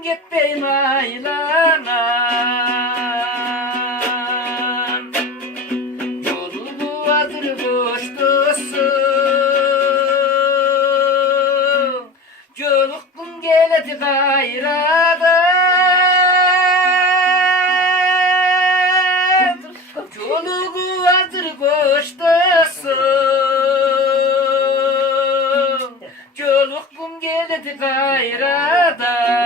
Yoluktan gitmeyim aylanan. Yolu vardır koştusun. Yoluktan geledi gayradan. Yolu vardır koştusun. Yoluktan geledi gayradan.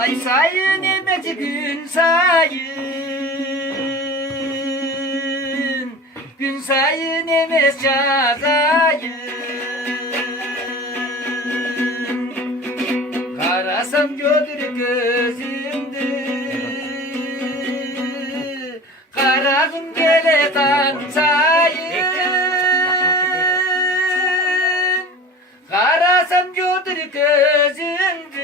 Ay sayın emeci gün sayın. Gün sayın emes çağırayın. Karasam gördür gözümdü. Karagım gele dansayın. Karasam gördür gözümdü.